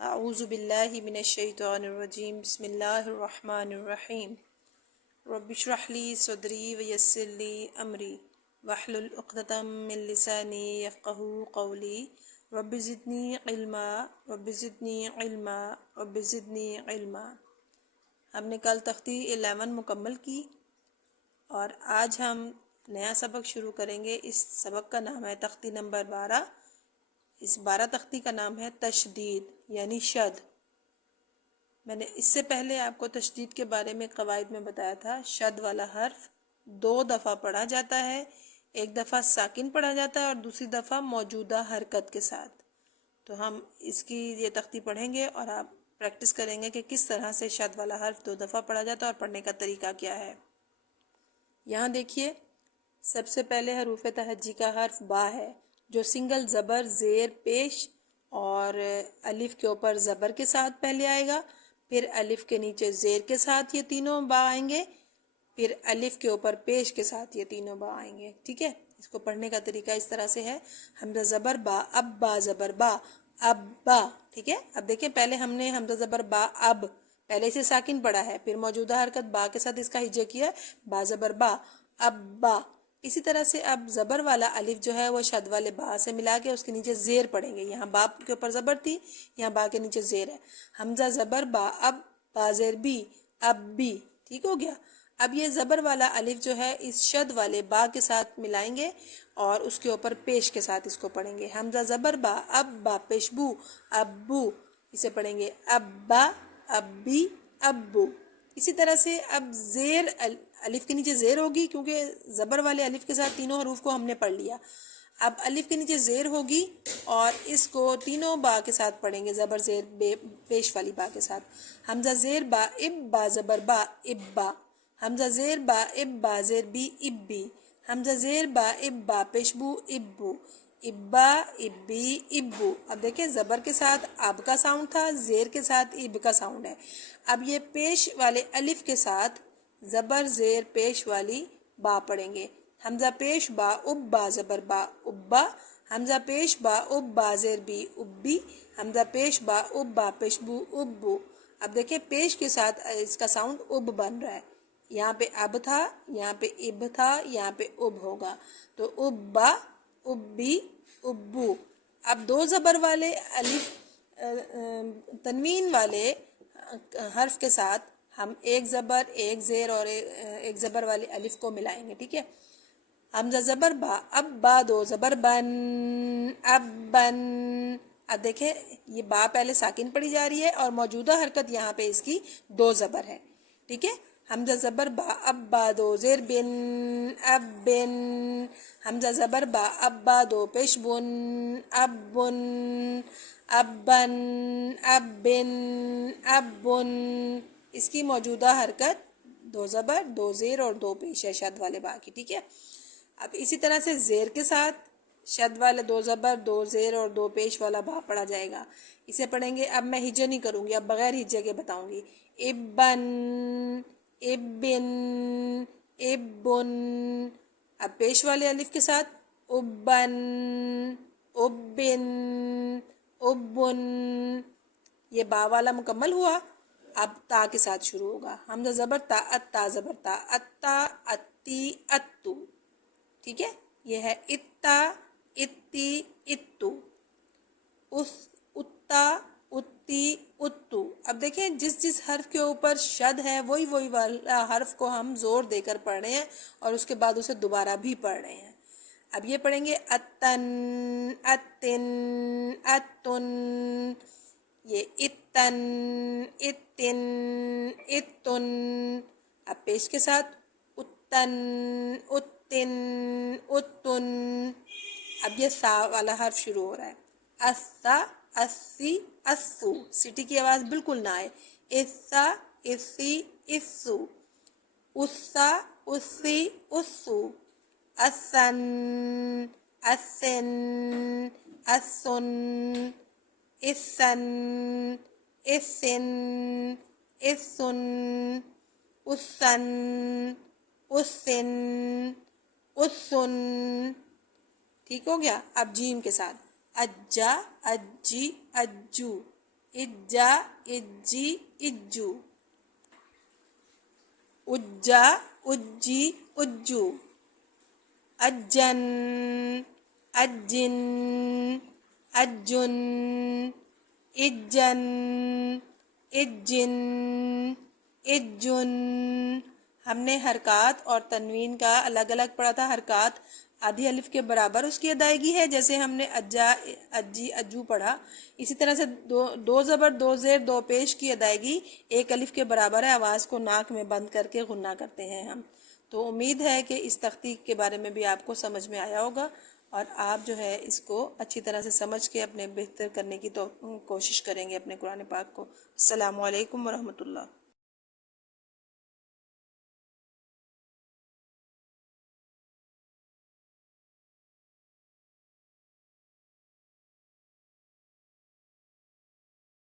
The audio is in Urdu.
اعوذ باللہ من الشیطان الرجیم بسم اللہ الرحمن الرحیم رب اشرح لی صدری ویسر لی امری واحلل عقدۃ من لسانی یفقہوا قولی رب زدنی علما رب زدنی علما رب زدنی علما۔ ہم نے کل تختی 11 مکمل کی اور آج ہم نیا سبق شروع کریں گے۔ اس سبق کا نام ہے تختی نمبر 12۔ اس 12 تختی کا نام ہے تشدید یعنی شد۔ میں نے اس سے پہلے آپ کو تشدید کے بارے میں قواعد میں بتایا تھا۔ شد والا حرف 2 دفعہ پڑھا جاتا ہے، ایک دفعہ ساکن پڑھا جاتا ہے اور دوسری دفعہ موجودہ حرکت کے ساتھ۔ تو ہم اس کی یہ تختی پڑھیں گے اور آپ پریکٹس کریں گے کہ کس طرح سے شد والا حرف 2 دفعہ پڑھا جاتا ہے اور پڑھنے کا طریقہ کیا ہے۔ یہاں دیکھیے، سب سے پہلے حروف تہجی کا حرف با ہے، جو سنگل زبر زیر پیش اور الف کے اوپر زبر کے ساتھ پہلے آئے گا، پھر الف کے نیچے زیر کے ساتھ یہ تینوں با آئیں گے، پھر الف کے اوپر پیش کے ساتھ یہ تینوں با آئیں گے۔ ٹھیک ہے، اس کو پڑھنے کا طریقہ اس طرح سے ہے، حمزہ زبر با، اب با زبر با، اب با۔ ٹھیک ہے، اب دیکھیں پہلے ہم نے حمزہ زبر با اب پہلے سے ساکن پڑھا ہے، پھر موجودہ حرکت با کے ساتھ اس کا ہجے کیا، با زبر با، اب با۔ اسی طرح سے اب زبر والا الف جو ہے وہ شد والے با سے ملا کے اس کے نیچے زیر پڑیں گے۔ یہاں با کے اوپر زبر تھی، یہاں با کے نیچے زیر ہے۔ حمزہ زبر با اب، با زیر بی، اب بی۔ ٹھیک ہو گیا۔ اب یہ زبر والا الف جو ہے اس شد والے با کے ساتھ ملائیں گے اور اس کے اوپر پیش کے ساتھ اس کو پڑھیں گے۔ حمزہ زبر با اب، با پیش بو، اب بو۔ اسے پڑھیں گے اب با، اب بی، اب بو۔ اسی طرح سے اب زیر الف کے نیچے زیر ہوگی، کیونکہ زبر والے الف کے ساتھ تینوں حروف کو ہم نے پڑھ لیا۔ اب الف کے نیچے زیر ہوگی اور اس کو تینوں با کے ساتھ پڑھیں گے، زبر زیر پیش والی با کے ساتھ۔ حمزہ زیر با اب، با زبر با، اب با۔ حمزہ زیر با اب، با زیر بی، اب بی۔ حمزہ زیر با اب، با پیش بو، اب بو، ابا، ابی، ابو۔ اب دیکھیں زبر کے ساتھ اب کا ساؤنڈ تھا، زیر کے ساتھ اب کا ساؤنڈ ہے۔ اب یہ پیش والے الف کے ساتھ زبر زیر پیش والی با پڑھیں گے۔ حمزہ پیش با اب، با زبر با، ابا۔ حمزہ پیش با اب، با زیر بی، ابی۔ حمزہ پیش با اب، با پیش بو، ابو۔ اب دیکھیں پیش کے ساتھ اس کا ساؤنڈ اب بن رہا ہے۔ یہاں پہ اب تھا، یہاں پہ اب تھا، یہاں پہ اب ہوگا، تو ابا، ابی، ابو۔ اب 2 زبر والے الف تنوین والے حرف کے ساتھ ہم ایک زبر، ایک زیر اور ایک زبر والے الف کو ملائیں گے۔ ٹھیک ہے، حمزہ زبر با اب، با 2 زبر بن، اب بن۔ اب دیکھیں یہ با پہلے ساکن پڑھی جا رہی ہے اور موجودہ حرکت یہاں پہ اس کی 2 زبر ہے۔ ٹھیک ہے، حمزہ زبر با اب، با 2 زیر بن، اب بن۔ حمزہ زبر با اب، با 2 پیش بن، اب بن، اب بن، اب بن، اب بن۔ اس کی موجودہ حرکت 2 زبر، 2 زیر اور 2 پیش ہے شد والے با کی۔ ٹھیک ہے، اب اسی طرح سے زیر کے ساتھ شد والے 2 زبر، 2 زیر اور 2 پیش والا با پڑھا جائے گا۔ اسے پڑھیں گے، اب میں ہجے نہیں کروں گی، اب بغیر ہجے کے بتاؤں گی۔ ابن، ابن، ابن۔ اب پیش والے الف کے ساتھ ابن، ابن، ابن۔ یہ با والا مکمل ہوا۔ اب تا کے ساتھ شروع ہوگا۔ حمزہ زبر تا، اتا زبر تا، اتا، اتی، اتو۔ ٹھیک ہے، یہ ہے اتا، اتی، اتو، اتا، اتی، اتو۔ اب دیکھیں جس حرف کے اوپر شد ہے وہی والا حرف کو ہم زور دے کر پڑھ رہے ہیں اور اس کے بعد اسے دوبارہ بھی پڑھ رہے ہیں۔ اب یہ پڑھیں گے اتن، اتن، اتن۔ یہ اتن، اتن، اتن۔ اب پیش کے ساتھ اتن، اتن، اتن۔ اب یہ سا والا حرف شروع ہو رہا ہے۔ اسا، اسی، اسو۔ سٹی کی آواز بالکل نہ آئے۔ اسا، اسی، اسو۔ اسا، اسی، اسو۔ اسن، اسن، اسن۔ اسن، اسن، اسن۔ اسن، اسن، اسن۔ ٹھیک ہو گیا۔ اب جیم کے ساتھ اجا، اجی، اجو۔ اجا اجی اجو، اجا اجی اجو، اجن اجن اجن، اجن اجن اجن۔ ہم نے حرکات اور تنوین کا الگ الگ پڑھا تھا۔ حرکات آدھی الف کے برابر اس کی ادائیگی ہے، جیسے ہم نے اجا اجی اجو پڑھا، اسی طرح سے دو زبر دو زیر دو پیش کی ادائیگی ایک الف کے برابر ہے۔ آواز کو ناک میں بند کر کے غنہ کرتے ہیں ہم۔ تو امید ہے کہ اس تختیق کے بارے میں بھی آپ کو سمجھ میں آیا ہوگا، اور آپ جو ہے اس کو اچھی طرح سے سمجھ کے اپنے بہتر کرنے کی کوشش کریں گے اپنے قرآن پاک کو۔ السلام علیکم ورحمۃ اللہ۔